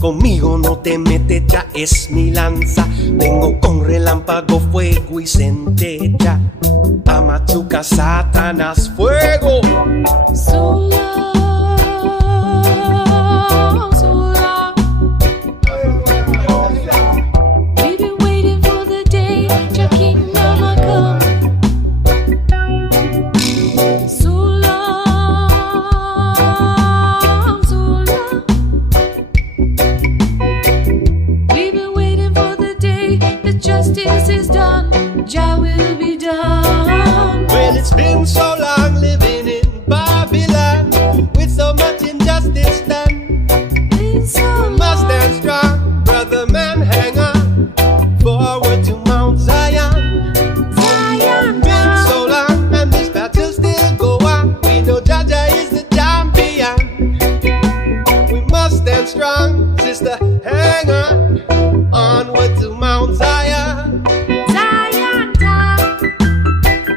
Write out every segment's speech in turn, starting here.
Conmigo no te metes, ya es mi lanza. Vengo con relámpago, fuego y centella. Amachuca, Satanás, fuego. So long, so long. We've been waiting for the day your kingdom will come. So long, so long. We've been waiting for the day that justice is done. Jah will be done. Well, it's been so long living in Babylon with so much injustice done. So we must stand strong, brother man, hang on. Forward to Mount Zion. Zion, Been so long and this battle still go on. We know Jaja is the champion. We must stand strong, sister, hang on. Onward to Mount Zion. Zion town.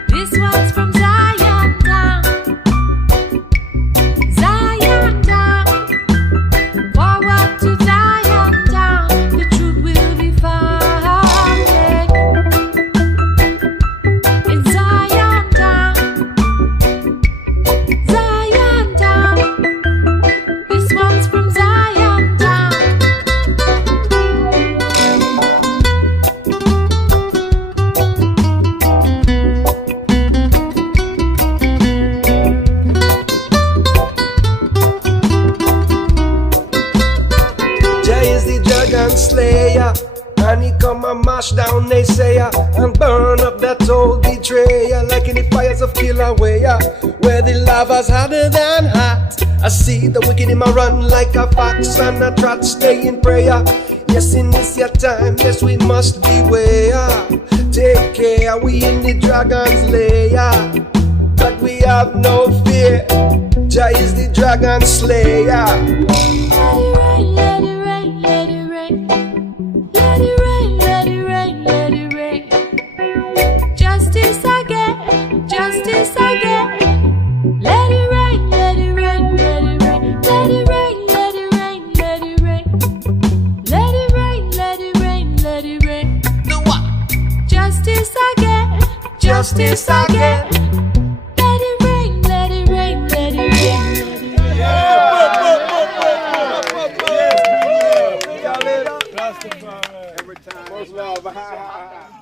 This one's from Zion town. Zion town. Forward to Zion town. The truth will be found in Zion town. Zion town. This one's from Zion town. Jah is the dragon slayer, and he come and mash down naysayer and burn up that old betrayer like in the fires of Kilauea, where the lava's hotter than hot. I see the wicked in my run like a fox and a trot, stay in prayer. Yes, in this your time, yes, we must beware. Take care, we in the dragon's lair, but we have no fear. Jah is the dragon slayer. Let it rain, let it rain, let it rain. Let it rain, let it rain, let it rain. Justice again, justice again. Let it rain, let it rain, let it rain. Let it rain, let it rain, let it rain. Let it rain, let it rain, let it rain. The what? Justice again, justice again. Let it rain, let it rain, let it rain. Much love.